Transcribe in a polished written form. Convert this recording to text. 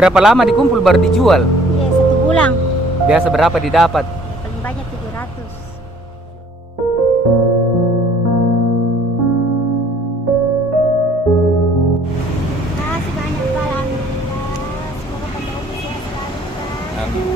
Berapa lama dikumpul baru dijual? Iya, 1 bulan. Biasa berapa didapat? Paling banyak 700. Makasih banyak Pak, alhamdulillah. Semoga pandemi sehat selalu Pak. Amin.